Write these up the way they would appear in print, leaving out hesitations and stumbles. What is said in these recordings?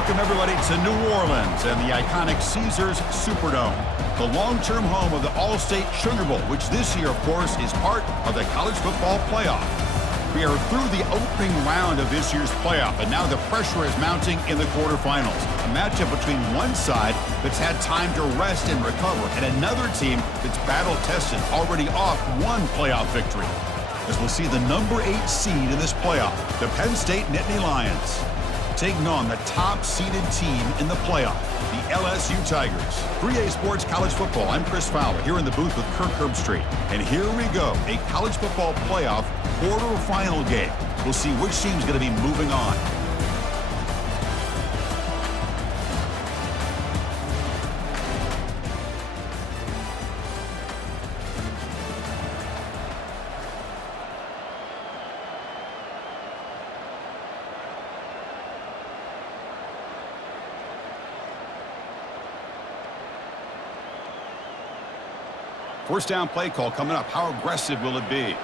Welcome, everybody, to New Orleans and the iconic Caesars Superdome, the long-term home of the All-State Sugar Bowl, which this year, of course, is part of the college football playoff. We are through the opening round of this year's playoff, and now the pressure is mounting in the quarterfinals. A matchup between one side that's had time to rest and recover, and another team that's battle-tested, already off one playoff victory. As we'll see the number 8 seed in this playoff, the Penn State Nittany Lions, taking on the top-seeded team in the playoff, the LSU Tigers. 3A Sports College Football, I'm Chris Fowler, here in the booth with Kirk Herbstreit. And here we go, a college football playoff quarterfinal game. We'll see which team's going to be moving on. First down play call coming up. How aggressive will it be?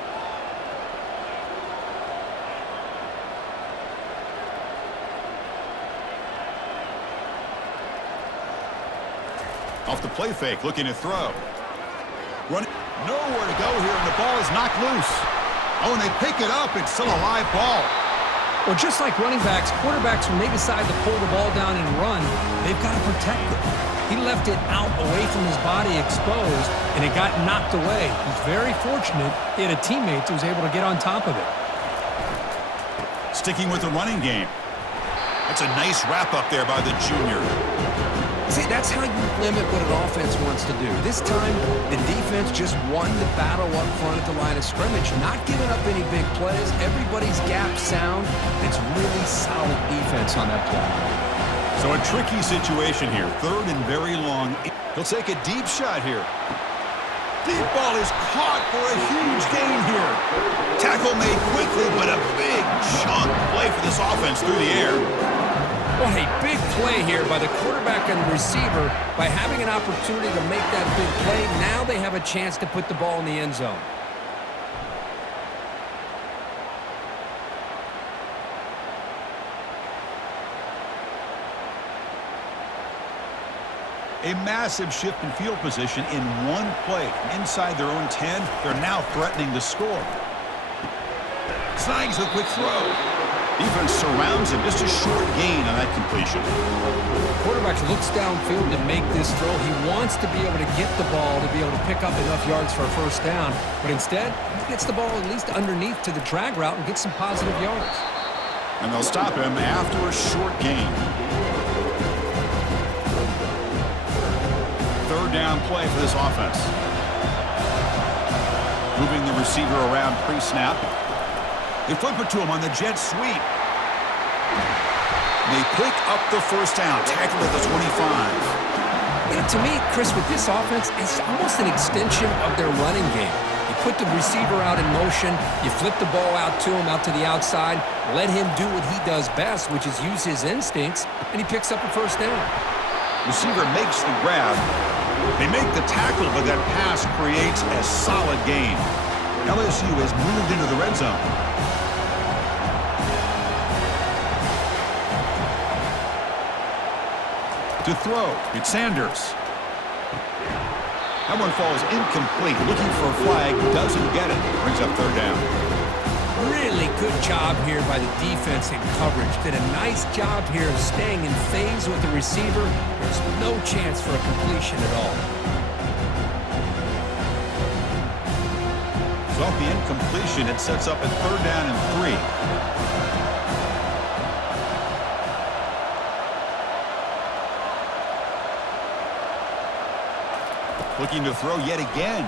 Off the play fake, looking to throw. Running, nowhere to go here, and the ball is knocked loose. Oh, and they pick it up. It's still a live ball. Well, just like running backs, quarterbacks, when they decide to pull the ball down and run, they've got to protect it. He left it out away from his body exposed, and it got knocked away. He's very fortunate he had a teammate who was able to get on top of it. Sticking with the running game. That's a nice wrap up there by the junior. See, that's how you limit what an offense wants to do. This time, the defense just won the battle up front at the line of scrimmage, not giving up any big plays. Everybody's gap sound. It's really solid defense on that play. So a tricky situation here. Third and very long. He'll take a deep shot here. Deep ball is caught for a huge gain here. Tackle made quickly, but a big chunk play for this offense through the air. What a big play here by the quarterback and the receiver. By having an opportunity to make that big play, now they have a chance to put the ball in the end zone. A massive shift in field position in one play. From inside their own 10, they're now threatening to score. Snags a quick throw. Defense surrounds him. Just a short gain on that completion. Quarterback looks downfield to make this throw. He wants to be able to get the ball to be able to pick up enough yards for a first down. But instead, he gets the ball at least underneath to the drag route and gets some positive yards. And they'll stop him after a short gain. Third down play for this offense. Moving the receiver around pre-snap. They flip it to him on the jet sweep. They pick up the first down, tackled at the 25. You know, to me, Chris, with this offense, it's almost an extension of their running game. You put the receiver out in motion, you flip the ball out to him, out to the outside, let him do what he does best, which is use his instincts, and he picks up a first down. Receiver makes the grab. They make the tackle, but that pass creates a solid gain. LSU has moved into the red zone. To throw, it's Sanders. That one falls incomplete. Looking for a flag, doesn't get it. Brings up third down. Really good job here by the defense in coverage. Did a nice job here of staying in phase with the receiver. There's no chance for a completion at all. So off the incompletion, it sets up a third down and 3. Looking to throw yet again.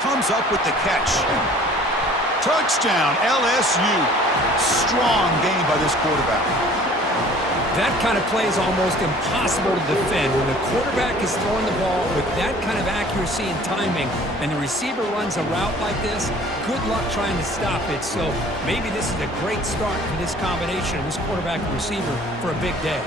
Comes up with the catch. Touchdown, LSU. Strong game by this quarterback. That kind of play is almost impossible to defend. When the quarterback is throwing the ball with that kind of accuracy and timing, and the receiver runs a route like this, good luck trying to stop it. So maybe this is a great start for this combination of this quarterback and receiver for a big day.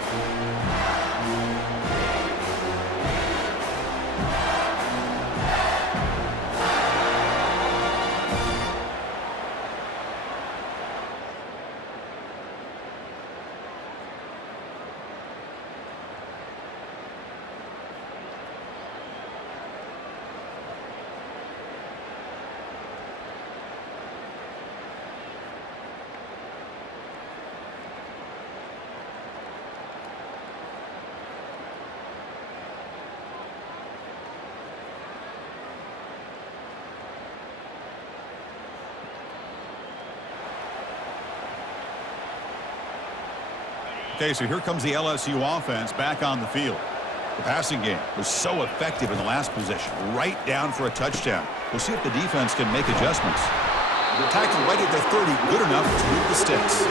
Okay, so here comes the LSU offense back on the field. The passing game was so effective in the last possession, right down for a touchdown. We'll see if the defense can make adjustments. Tackle right at the 30, good enough to move the sticks.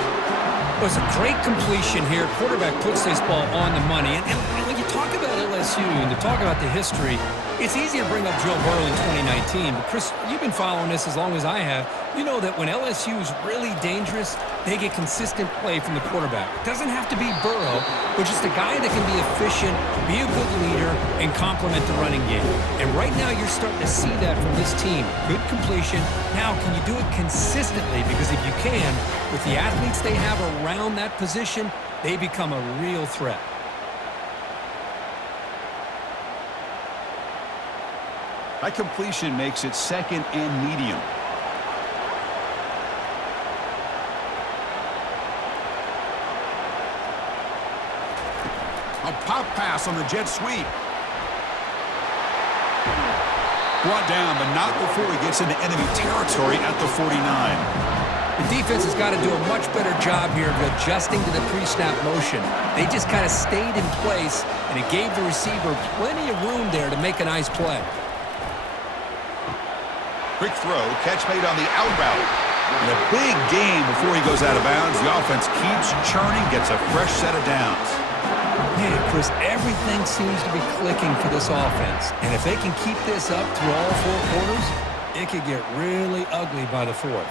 Well, it's a great completion here. Quarterback puts this ball on the money. And when you talk about LSU and to talk about the history, it's easy to bring up Joe Burrow in 2019. But, Chris, you've been following this as long as I have. You know that when LSU is really dangerous, they get consistent play from the quarterback. It doesn't have to be Burrow, but just a guy that can be efficient, be a good leader, and complement the running game. And right now you're starting to see that from this team. Good completion. Now, can you do it consistently? Because if you can, with the athletes they have around that position, they become a real threat. That completion makes it second and medium. A pop pass on the jet sweep. Brought down, but not before he gets into enemy territory at the 49. The defense has got to do a much better job here of adjusting to the pre-snap motion. They just kind of stayed in place, and it gave the receiver plenty of room there to make a nice play. Quick throw, catch made on the out route. And a big gain before he goes out of bounds. The offense keeps churning, gets a fresh set of downs. Man, Chris, everything seems to be clicking for this offense. And if they can keep this up through all four quarters, it could get really ugly by the fourth.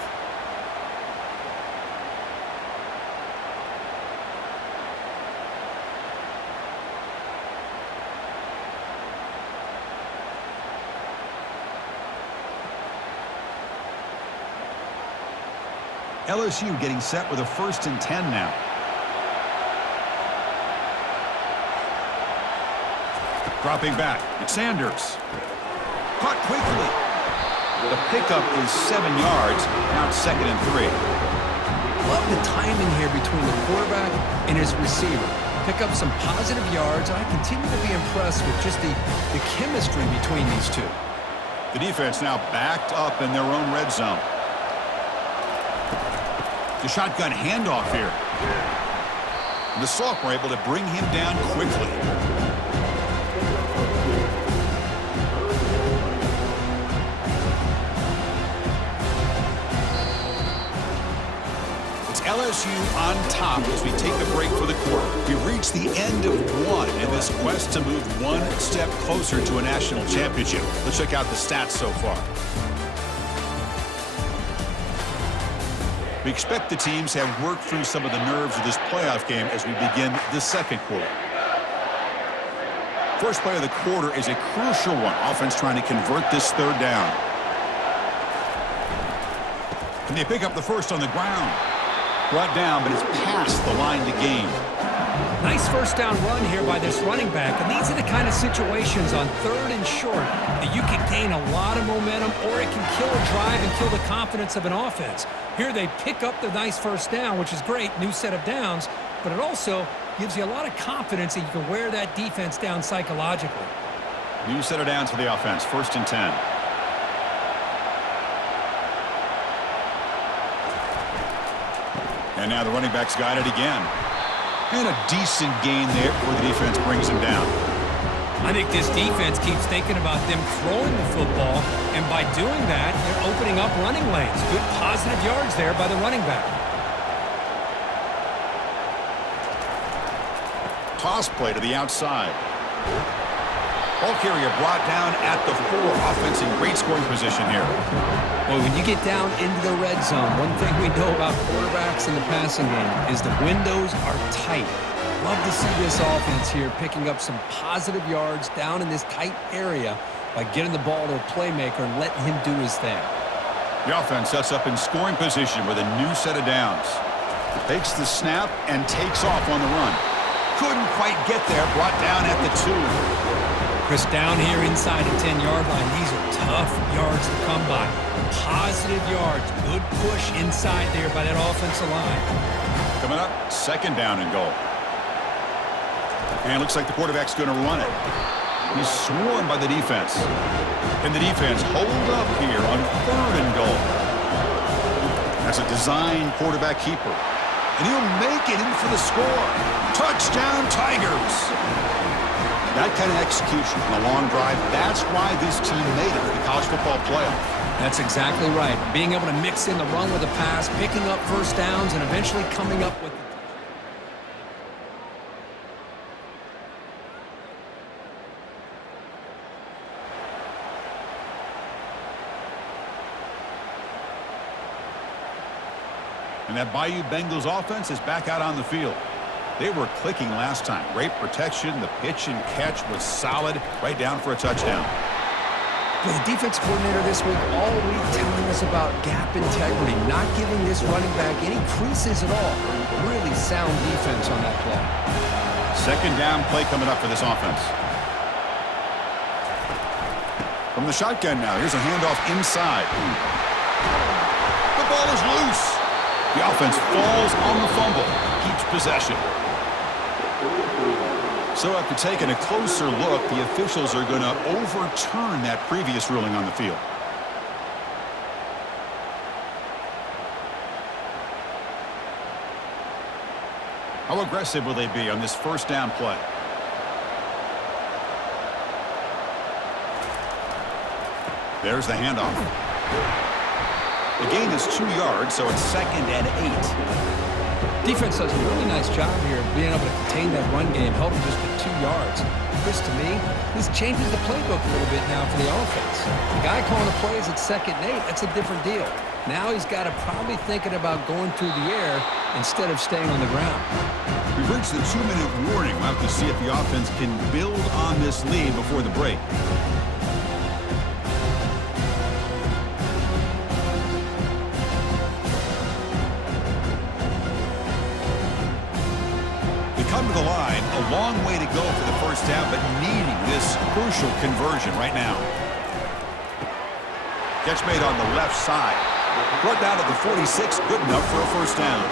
LSU getting set with a 1st and 10 now. Dropping back, it's Sanders. Caught quickly. The pickup is 7 yards. Now it's 2nd and 3. Love the timing here between the quarterback and his receiver. Pick up some positive yards, and I continue to be impressed with just the chemistry between these two. The defense now backed up in their own red zone. The shotgun handoff here. The sophomore able to bring him down quickly. It's LSU on top as we take a break for the quarter. We've reached the end of one in this quest to move one step closer to a national championship. Let's check out the stats so far. We expect the teams have worked through some of the nerves of this playoff game as we begin the second quarter. First play of the quarter is a crucial one. Offense trying to convert this 3rd down. Can they pick up the first on the ground? Brought down, but it's past the line to gain. Nice first down run here by this running back. And these are the kind of situations on 3rd and short that you can gain a lot of momentum, or it can kill a drive and kill the confidence of an offense. Here they pick up the nice first down, which is great, new set of downs, but it also gives you a lot of confidence that you can wear that defense down psychologically. New set of downs for the offense, 1st and 10. And now the running back's got it again. And a decent gain there before the defense brings him down. I think this defense keeps thinking about them throwing the football, and by doing that, they're opening up running lanes. Good positive yards there by the running back. Toss play to the outside. Ball carrier brought down at the 4. Offense in great scoring position here. Well, when you get down into the red zone, one thing we know about quarterbacks in the passing game is the windows are tight. Love to see this offense here picking up some positive yards down in this tight area by getting the ball to a playmaker and letting him do his thing. The offense sets up in scoring position with a new set of downs. Takes the snap and takes off on the run. Couldn't quite get there, brought down at the 2. Chris, down here inside the 10-yard line, these are tough yards to come by. Positive yards, good push inside there by that offensive line. Coming up, 2nd down and goal. And it looks like the quarterback's going to run it. He's swarmed by the defense. And the defense hold up here on 3rd and goal. That's a design quarterback keeper. and he'll make it in for the score. Touchdown, Tigers. That kind of execution on a long drive, that's why this team made it to the college football playoff. That's exactly right. Being able to mix in the run with the pass, picking up first downs, and eventually coming up with the... And that Bayou Bengals offense is back out on the field. They were clicking last time. Great protection. The pitch and catch was solid. Right down for a touchdown. The defense coordinator this week all week telling us about gap integrity, not giving this running back any creases at all. Really sound defense on that play. Second down play coming up for this offense. From the shotgun now, here's a handoff inside. The ball is loose. The offense falls on the fumble, keeps possession. So after taking a closer look, the officials are going to overturn that previous ruling on the field. How aggressive will they be on this first down play? There's the handoff. The gain is 2 yards, so it's 2nd and 8. Defense does a really nice job here of being able to contain that run game, held them just at 2 yards. Chris, to me, this changes the playbook a little bit now for the offense. The guy calling the plays at 2nd and 8, that's a different deal. Now he's got to probably thinking about going through the air instead of staying on the ground. We've reached the 2-minute warning. We'll have to see if the offense can build on this lead before the break. Come to the line, a long way to go for the first down, but needing this crucial conversion right now. Catch made on the left side. Brought down to the 46, good enough for a first down.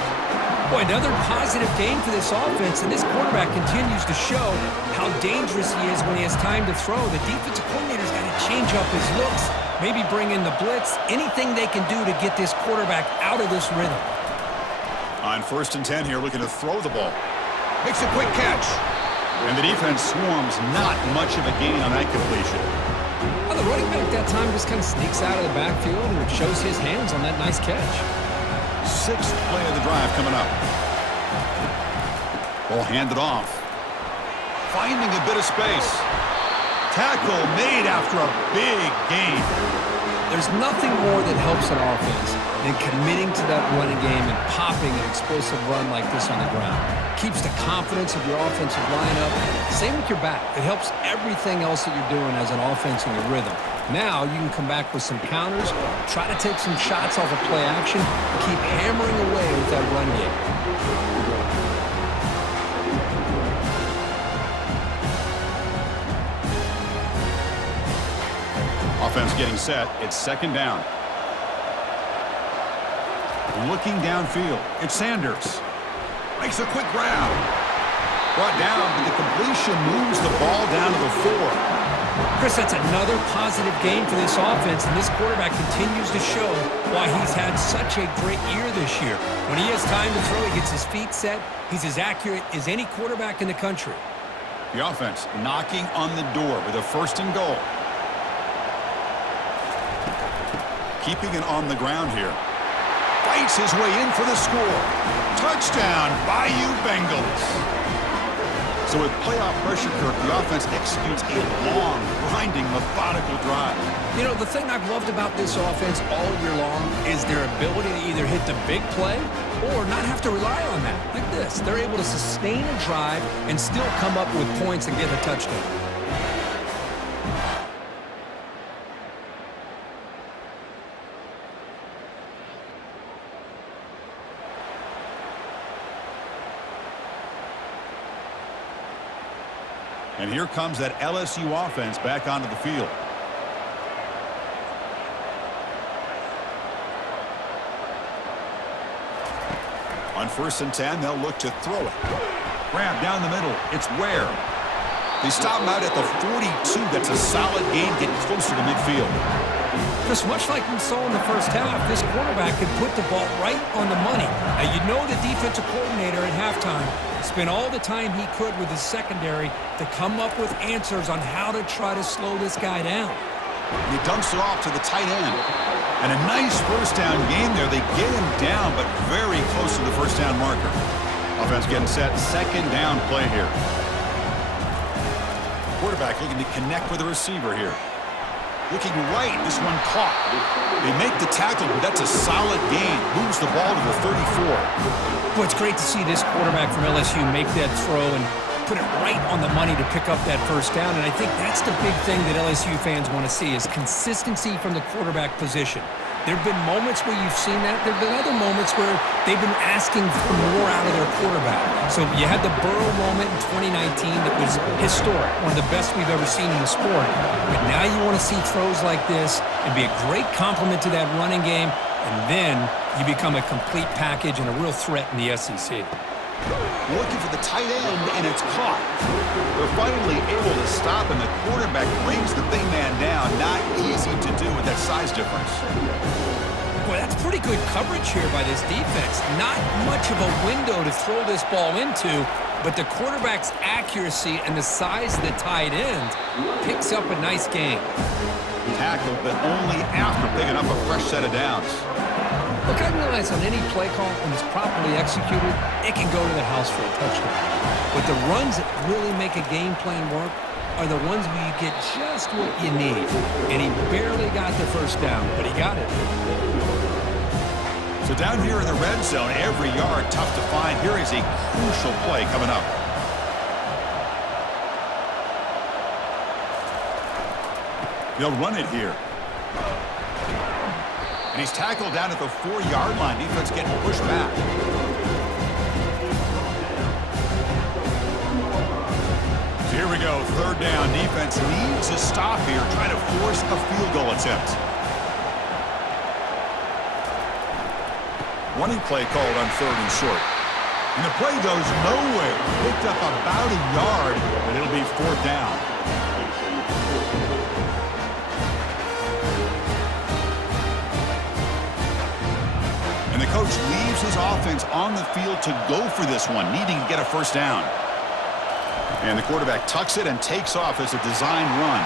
Boy, another positive game for this offense, and this quarterback continues to show how dangerous he is when he has time to throw. The defensive coordinator's got to change up his looks, maybe bring in the blitz, anything they can do to get this quarterback out of this rhythm. On 1st and 10 here, looking to throw the ball. Makes a quick catch. And the defense swarms, not much of a gain on that completion. Well, the running back that time just kind of sneaks out of the backfield and shows his hands on that nice catch. 6th play of the drive coming up. Ball handed off. Finding a bit of space. Tackle made after a big gain. There's nothing more that helps an offense than committing to that running game and popping an explosive run like this on the ground. Keeps the confidence of your offensive lineup. Same with your back. It helps everything else that you're doing as an offense in your rhythm. Now you can come back with some counters, try to take some shots off of play action, keep hammering away with that run game. Offense getting set. It's 2nd down. Looking downfield. It's Sanders. Makes a quick grab. Brought down, but the completion moves the ball down to the 4. Chris, that's another positive game for this offense, and this quarterback continues to show why he's had such a great year this year. When he has time to throw, he gets his feet set. He's as accurate as any quarterback in the country. The offense knocking on the door with a 1st and goal. Keeping it on the ground here. Fights his way in for the score. Touchdown, Bayou Bengals. So with playoff pressure, Kirk, the offense executes a long, grinding, methodical drive. You know, the thing I've loved about this offense all year long is their ability to either hit the big play or not have to rely on that. Like this, they're able to sustain a drive and still come up with points and get a touchdown. And here comes that LSU offense back onto the field. On 1st and 10, they'll look to throw it. Grab down the middle. It's Ware. They stop him out at the 42. That's a solid gain, getting closer to midfield. Chris, much like we saw in the first half, this quarterback could put the ball right on the money. Now, you know the defensive coordinator at halftime spent all the time he could with his secondary to come up with answers on how to try to slow this guy down. And he dumps it off to the tight end. And a nice first down game there. They get him down, but very close to the first down marker. Offense getting set. Second down play here. Quarterback looking to connect with the receiver here. Looking right, this one caught. They make the tackle, but that's a solid gain. Moves the ball to the 34. Well, it's great to see this quarterback from LSU make that throw and put it right on the money to pick up that first down. And I think that's the big thing that LSU fans want to see is consistency from the quarterback position. There have been moments where you've seen that. There have been other moments where they've been asking for more out of their quarterback. So you had the Burrow moment in 2019 that was historic, one of the best we've ever seen in the sport. But now you want to see throws like this and be a great complement to that running game, and then you become a complete package and a real threat in the SEC. Looking for the tight end, and it's caught. They're finally able to stop, and the quarterback brings the big man down. Not easy to do with that size difference. Boy, that's pretty good coverage here by this defense. Not much of a window to throw this ball into, but the quarterback's accuracy and the size of the tight end picks up a nice gain. Tackled, but only after picking up a fresh set of downs. Look, I realize on any play call, when it's properly executed, it can go to the house for a touchdown. But the runs that really make a game plan work are the ones where you get just what you need. And he barely got the first down, but he got it. So down here in the red zone, every yard tough to find. Here is a crucial play coming up. They'll run it here. And he's tackled down at the 4-yard line. Defense getting pushed back. So here we go. Third down. Defense needs a stop here. Trying to force a field goal attempt. Running play called on 3rd and short. And the play goes nowhere. Picked up about a yard, but it'll be 4th down. And the coach leaves his offense on the field to go for this one, needing to get a first down. And the quarterback tucks it and takes off as a design run.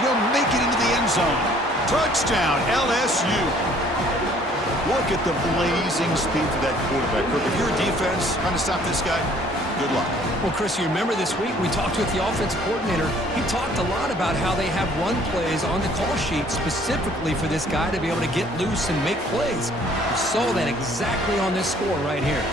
He'll make it into the end zone. Touchdown, LSU. Look at the blazing speed for that quarterback. If you're a defense trying to stop this guy, good luck. Well, Chris, you remember this week we talked with the offensive coordinator. He talked a lot about how they have run plays on the call sheet specifically for this guy to be able to get loose and make plays. We saw that exactly on this score right here.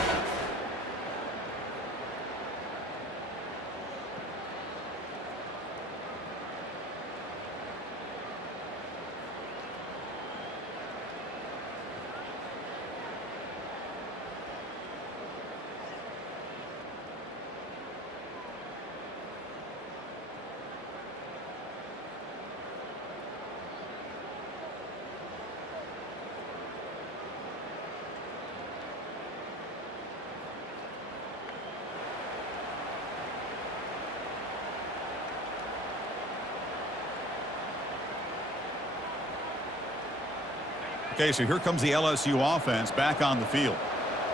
Okay, so here comes the LSU offense back on the field.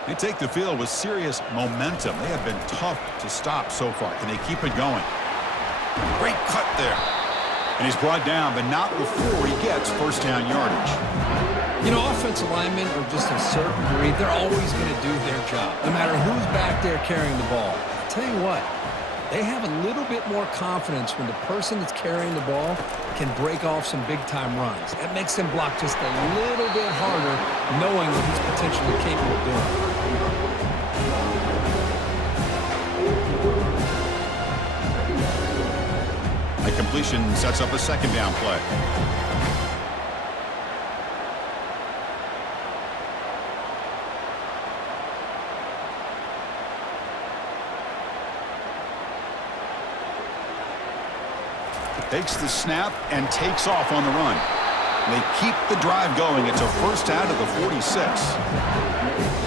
They take the field with serious momentum. They have been tough to stop so far. Can they keep it going? Great cut there. And he's brought down, but not before he gets first down yardage. You know, offensive linemen are just a certain breed. They're always going to do their job, no matter who's back there carrying the ball. I'll tell you what, they have a little bit more confidence when the person that's carrying the ball can break off some big-time runs. That makes them block just a little bit harder, knowing what he's potentially capable of doing. A completion sets up a second down play. Takes the snap and takes off on the run. They keep the drive going. It's a first down to the 46.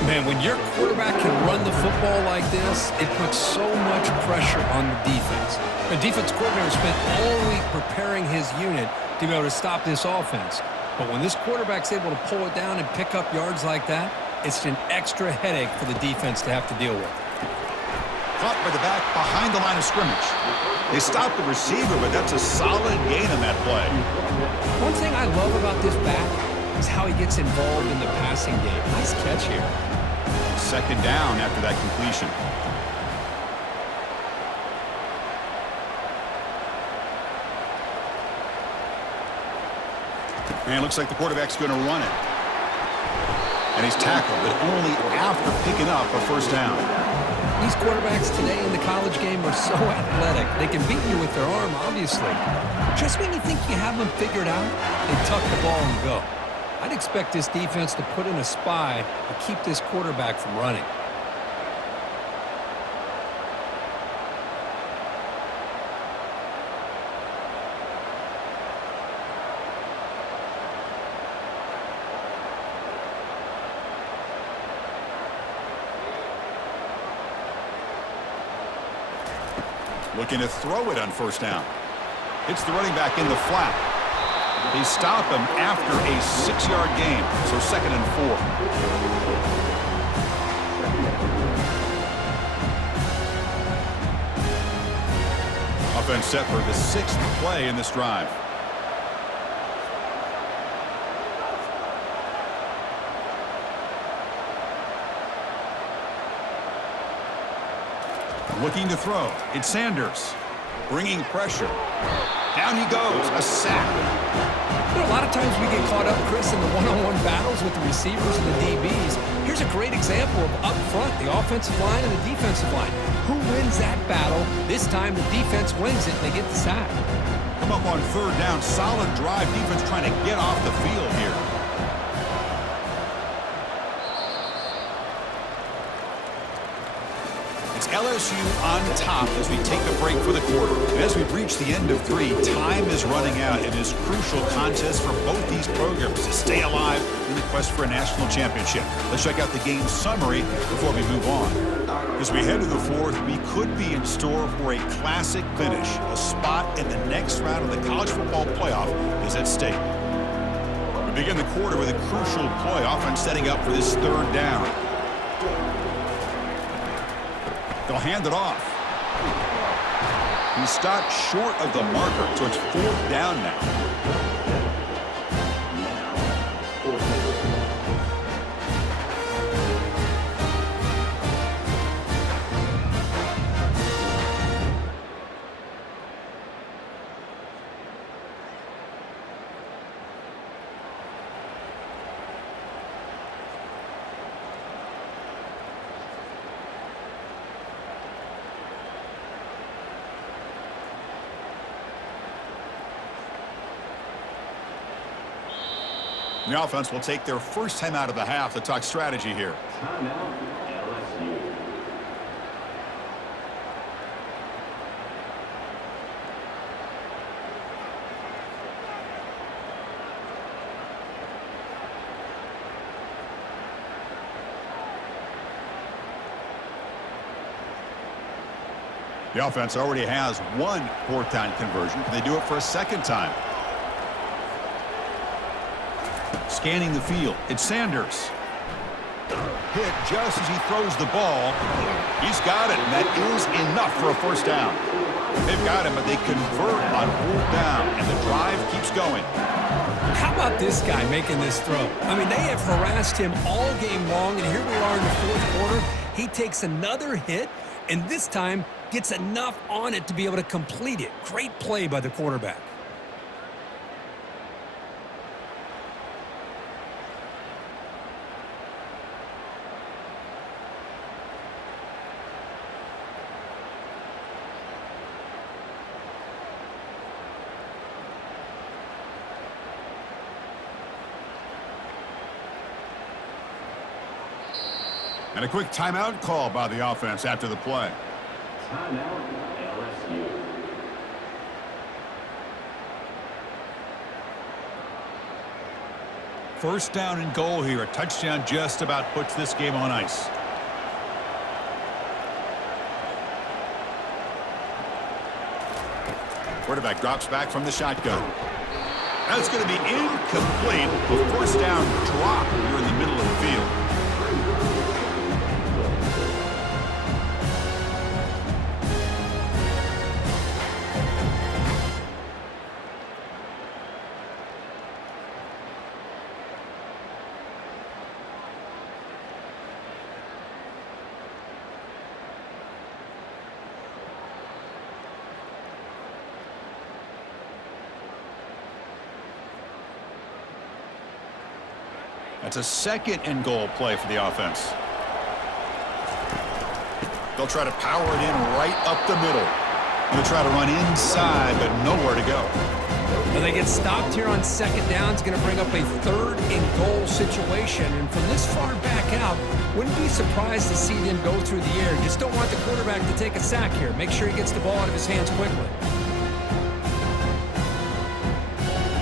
Man, when your quarterback can run the football like this, it puts so much pressure on the defense. The defense coordinator spent all week preparing his unit to be able to stop this offense. But when this quarterback's able to pull it down and pick up yards like that, it's an extra headache for the defense to have to deal with. Caught by the back behind the line of scrimmage. They stopped the receiver, but that's a solid gain on that play. One thing I love about this back is how he gets involved in the passing game. Nice catch here. Second down after that completion. And it looks like the quarterback's going to run it. And he's tackled, but only after picking up a first down. These quarterbacks today in the college game are so athletic. They can beat you with their arm, obviously. Just when you think you have them figured out, they tuck the ball and go. I'd expect this defense to put in a spy to keep this quarterback from running. Looking to throw it on first down. It's the running back in the flat. They stop him after a 6-yard gain, so 2nd and 4. Offense set for the 6th play in this drive. Looking to throw. It's Sanders. Bringing pressure. Down he goes. A sack. You know, a lot of times we get caught up, Chris, in the one-on-one battles with the receivers and the DBs. Here's a great example of up front, the offensive line and the defensive line. Who wins that battle? This time the defense wins it and they get the sack. Come up on 3rd down. Solid drive. Defense trying to get off the field here. LSU on top as we take a break for the quarter. And as we've reached the end of 3, time is running out in this crucial contest for both these programs to stay alive in the quest for a national championship. Let's check out the game summary before we move on. As we head to the 4th, we could be in store for a classic finish. A spot in the next round of the college football playoff is at stake. We begin the quarter with a crucial play, offense setting up for this 3rd down. They'll hand it off. He stopped short of the marker, so it's 4th down now. The offense will take their first time out of the half to talk strategy here. The offense already has one 4th down conversion. Can they do it for a 2nd time? Scanning the field. It's Sanders. Hit just as he throws the ball. He's got it, and that is enough for a first down. They've got him, but they convert on 4th down, and the drive keeps going. How about this guy making this throw? I mean, they have harassed him all game long, and here we are in the 4th quarter. He takes another hit, and this time gets enough on it to be able to complete it. Great play by the quarterback. And a quick timeout call by the offense after the play. Timeout, LSU. First down and goal here. A touchdown just about puts this game on ice. Quarterback drops back from the shotgun. That's going to be incomplete. A first down drop here in the middle of the field. That's a second and goal play for the offense. They'll try to power it in right up the middle. They'll try to run inside, but nowhere to go. Now they get stopped here on second down. It's going to bring up a third and goal situation. And from this far back out, wouldn't be surprised to see them go through the air. Just don't want the quarterback to take a sack here. Make sure he gets the ball out of his hands quickly.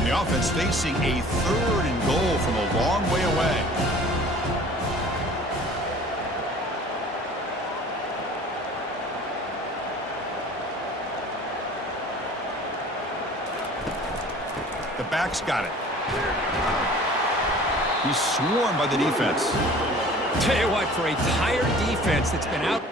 The offense facing a third and goal from a long way away. The back's got it. He's swarmed by the defense. Tell you what, for a tired defense that's been out.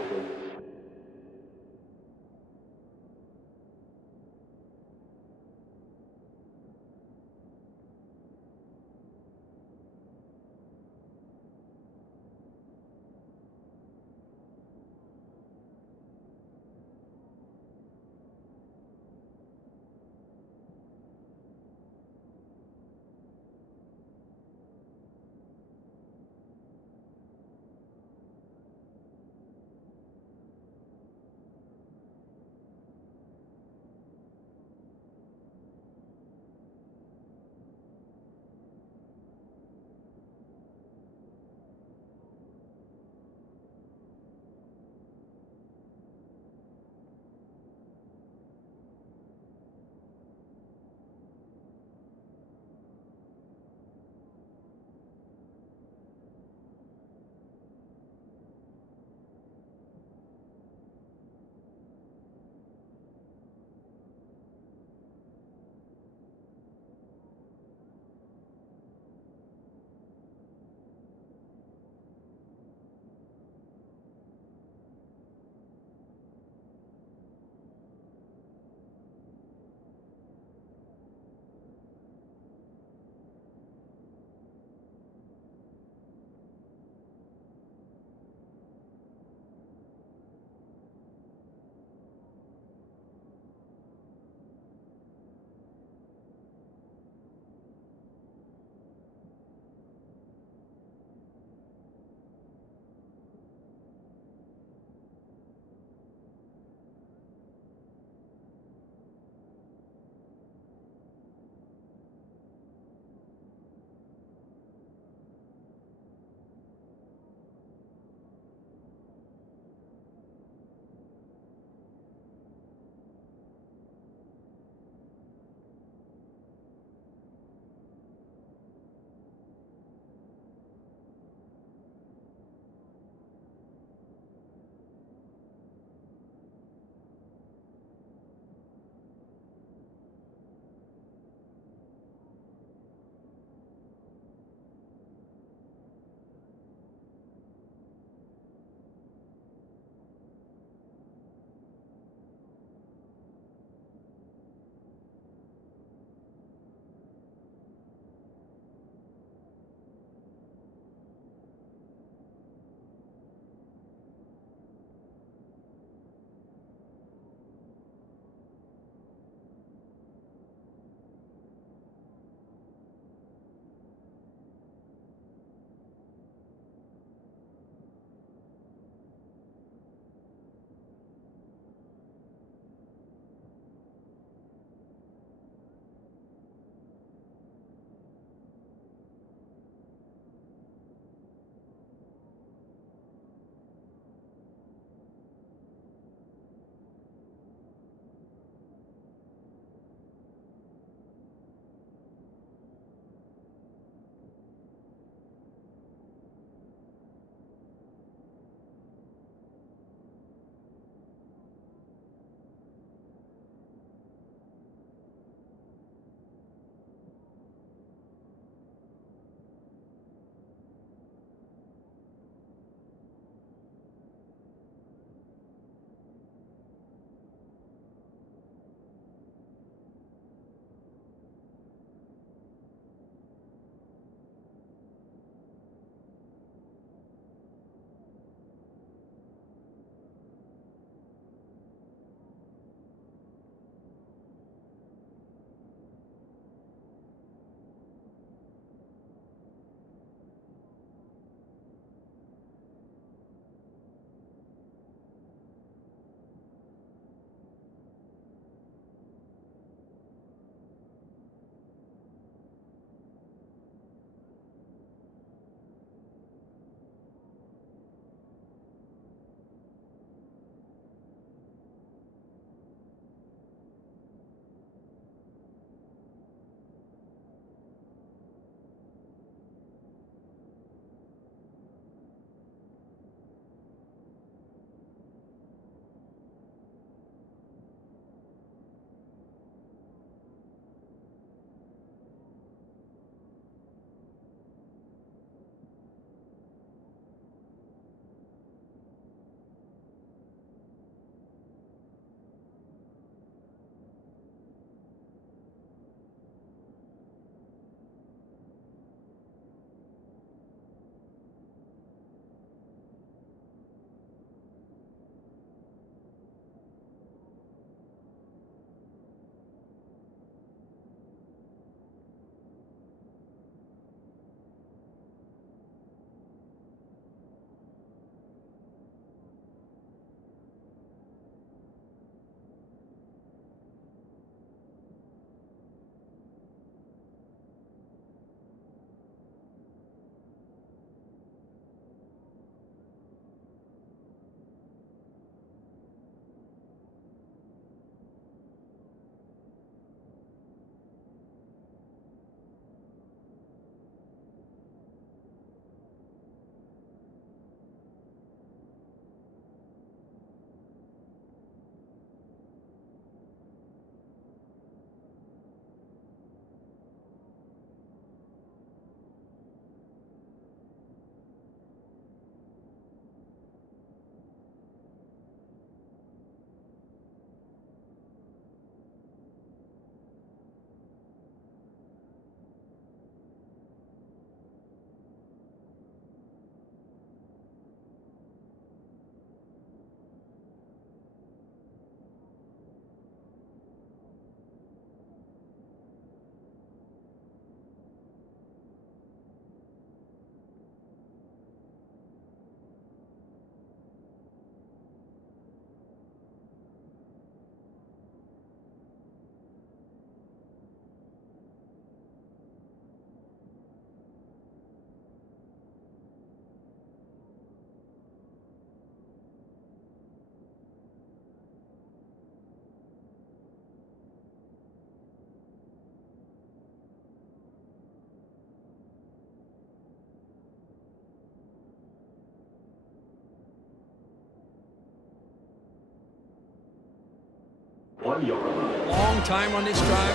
1 yard. Long time on this drive.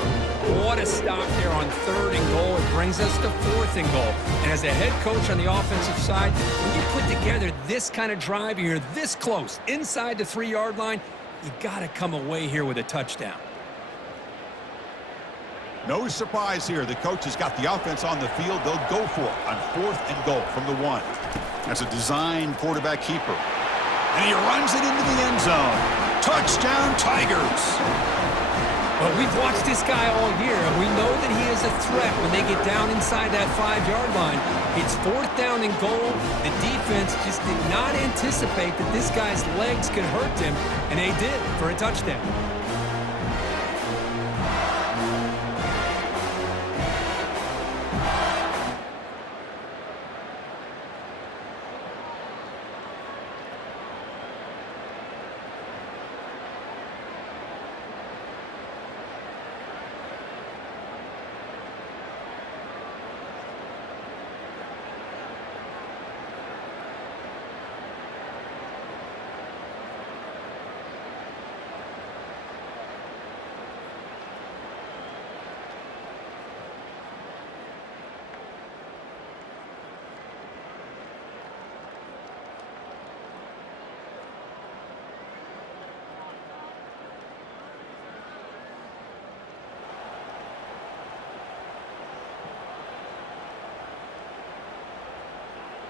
What a stop there on 3rd and goal. It brings us to 4th and goal. And as a head coach on the offensive side, when you put together this kind of drive, you're this close, inside the 3-yard line, you got to come away here with a touchdown. No surprise here. The coach has got the offense on the field. They'll go for it on 4th and goal from the 1. That's a design quarterback keeper. And he runs it into the end zone. Touchdown, Tigers. Well, we've watched this guy all year, and we know that he is a threat when they get down inside that 5-yard line. It's 4th down and goal. The defense just did not anticipate that this guy's legs could hurt him, and they did for a touchdown.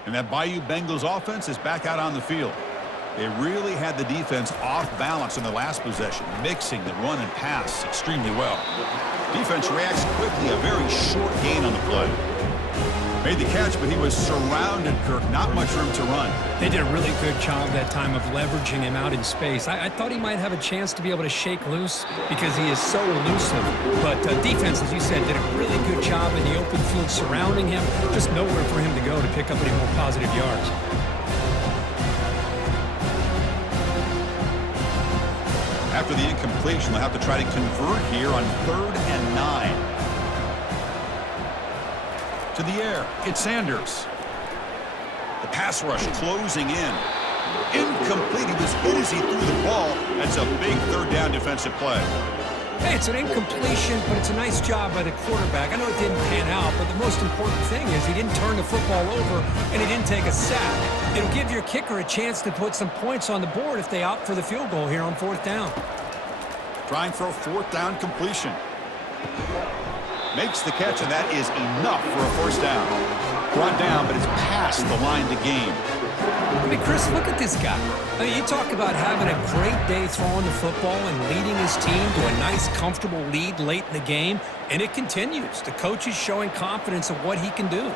And that Bayou Bengals offense is back out on the field. They really had the defense off balance in the last possession, mixing the run and pass extremely well. Defense reacts quickly, a very short gain on the play. Made the catch, but he was surrounded, Kirk. Not much room to run. They did a really good job that time of leveraging him out in space. I thought he might have a chance to be able to shake loose because he is so elusive. But defense, as you said, did a really good job in the open field surrounding him. Just nowhere for him to go to pick up any more positive yards. After the incompletion, they'll have to try to convert here on 3rd and 9. To the air, it's Sanders. The pass rush closing in. Incomplete. He was hit as he threw the ball. That's a big 3rd down defensive play. Hey, it's an incompletion, but it's a nice job by the quarterback. I know it didn't pan out, but the most important thing is he didn't turn the football over and he didn't take a sack. It'll give your kicker a chance to put some points on the board if they opt for the field goal here on 4th down. Trying for a 4th down completion. Makes the catch, and that is enough for a 1st down. Brought down, but it's past the line to gain. I mean, Chris, look at this guy. I mean, you talk about having a great day throwing the football and leading his team to a nice, comfortable lead late in the game, and it continues. The coach is showing confidence of what he can do.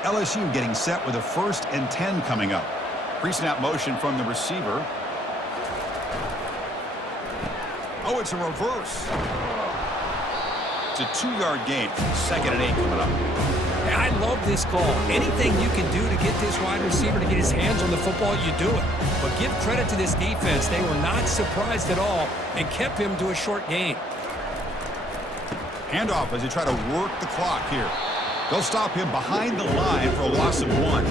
LSU getting set with a 1st and 10 coming up. Pre-snap motion from the receiver. Oh, it's a reverse. It's a 2-yard gain. 2nd and 8 coming up. Hey, I love this call. Anything you can do to get this wide receiver to get his hands on the football, you do it. But give credit to this defense. They were not surprised at all and kept him to a short gain. Handoff as they try to work the clock here. They'll stop him behind the line for a loss of 1.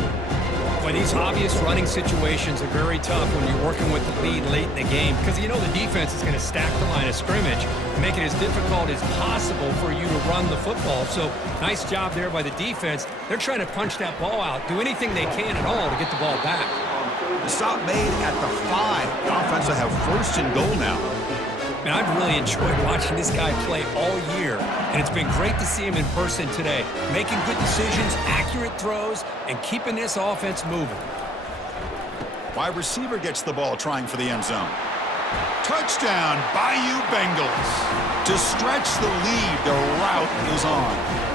Boy, these obvious running situations are very tough when you're working with the lead late in the game because you know the defense is going to stack the line of scrimmage, make it as difficult as possible for you to run the football. So nice job there by the defense. They're trying to punch that ball out, do anything they can at all to get the ball back. The stop made at the 5. The offense will have 1st and goal now. And I've really enjoyed watching this guy play all year, and it's been great to see him in person today, making good decisions, accurate throws, and keeping this offense moving. Wide receiver gets the ball trying for the end zone. Touchdown, Bayou Bengals. To stretch the lead, the route is on.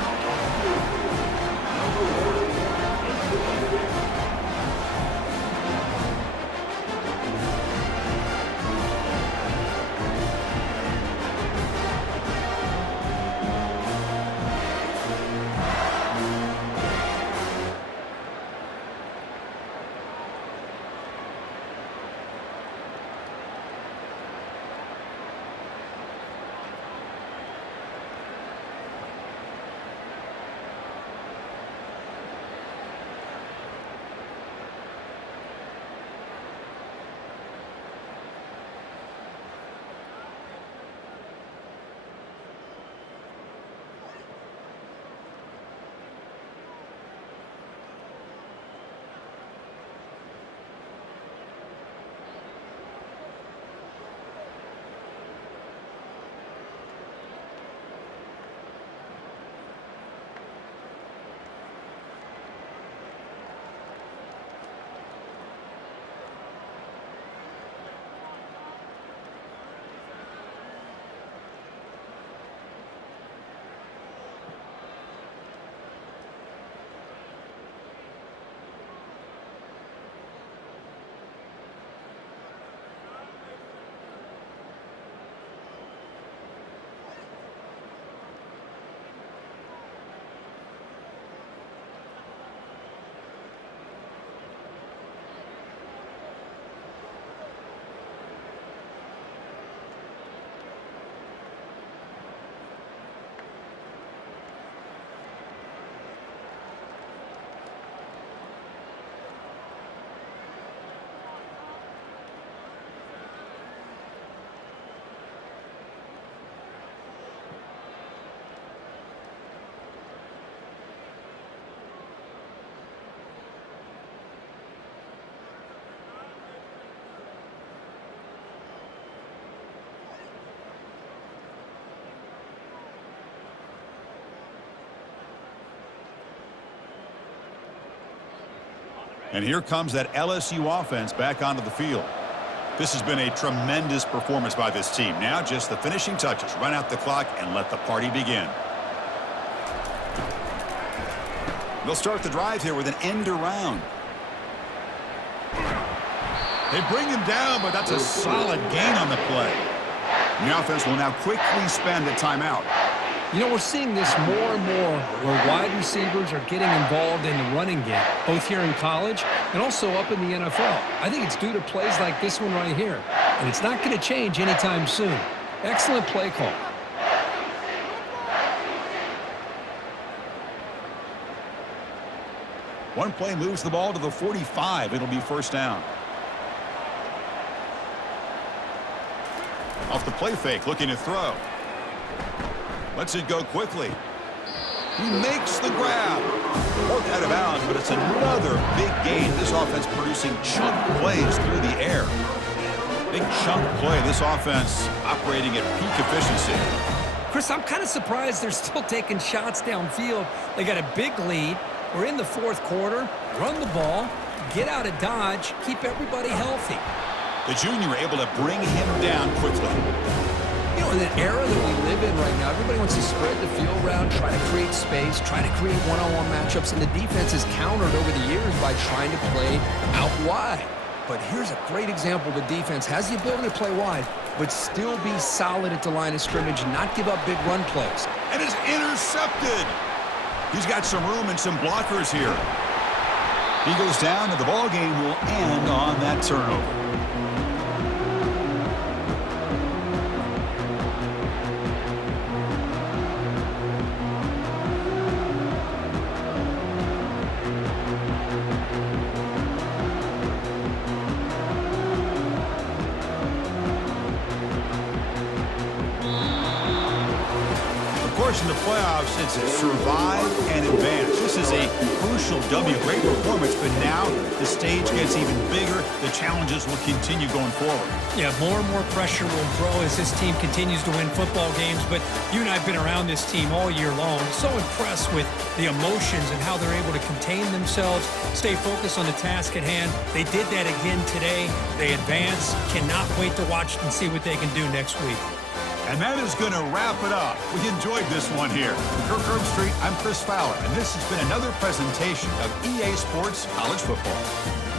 And here comes that LSU offense back onto the field. This has been a tremendous performance by this team. Now just the finishing touches. Run out the clock and let the party begin. They'll start the drive here with an end around. They bring him down, but that's a solid gain on the play. The offense will now quickly spend a timeout. You know, we're seeing this more and more where wide receivers are getting involved in the running game, both here in college and also up in the NFL. I think it's due to plays like this one right here, and it's not going to change anytime soon. Excellent play call. One play moves the ball to the 45. It'll be first down. Off the play fake, looking to throw. Lets it go quickly. He makes the grab. Worked out of bounds, but it's another big gain. This offense producing chunk plays through the air. Big chunk play. This offense operating at peak efficiency. Chris, I'm kind of surprised they're still taking shots downfield. They got a big lead. We're in the fourth quarter. Run the ball, get out of Dodge, keep everybody healthy. The junior able to bring him down quickly. You know, in the era that we live in right now, everybody wants to spread the field around, try to create space, try to create one-on-one matchups, and the defense has countered over the years by trying to play out wide. But here's a great example. The defense has the ability to play wide, but still be solid at the line of scrimmage, not give up big run plays. And is intercepted. He's got some room and some blockers here. He goes down, and the ball game will end on that turnover. In the playoffs, it's survive and advance. This is a crucial W. Great performance, but now the stage gets even bigger. The challenges will continue going forward. Yeah, more and more pressure will grow as this team continues to win football games, but you and I have been around this team all year long. So impressed with the emotions and how they're able to contain themselves, stay focused on the task at hand. They did that again today. They advance. Cannot wait to watch and see what they can do next week. And that is going to wrap it up. We enjoyed this one here. From Kirk Street, I'm Chris Fowler, and this has been another presentation of EA Sports College Football.